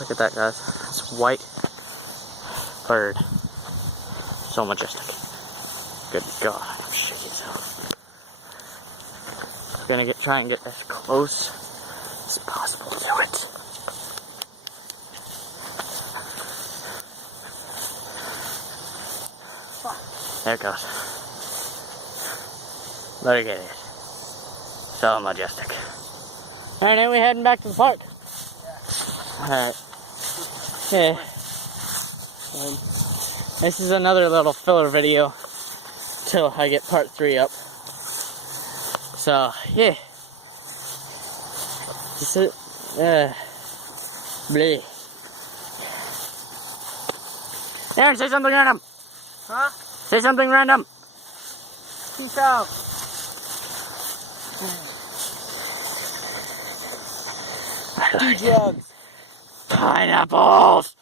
Look at that, guys. It's white bird. So majestic. Good God, I'm shaky as hell. We're gonna try and get as close as possible to it. There it goes. Look at it. So majestic. Alright, now we're heading back to the park. Alright. Yeah. This is another little filler video till I get part 3 up. So, yeah. This is, bleh. Aaron, say something random. Huh? Say something random. Peace out. I like Do drugs. pineapples.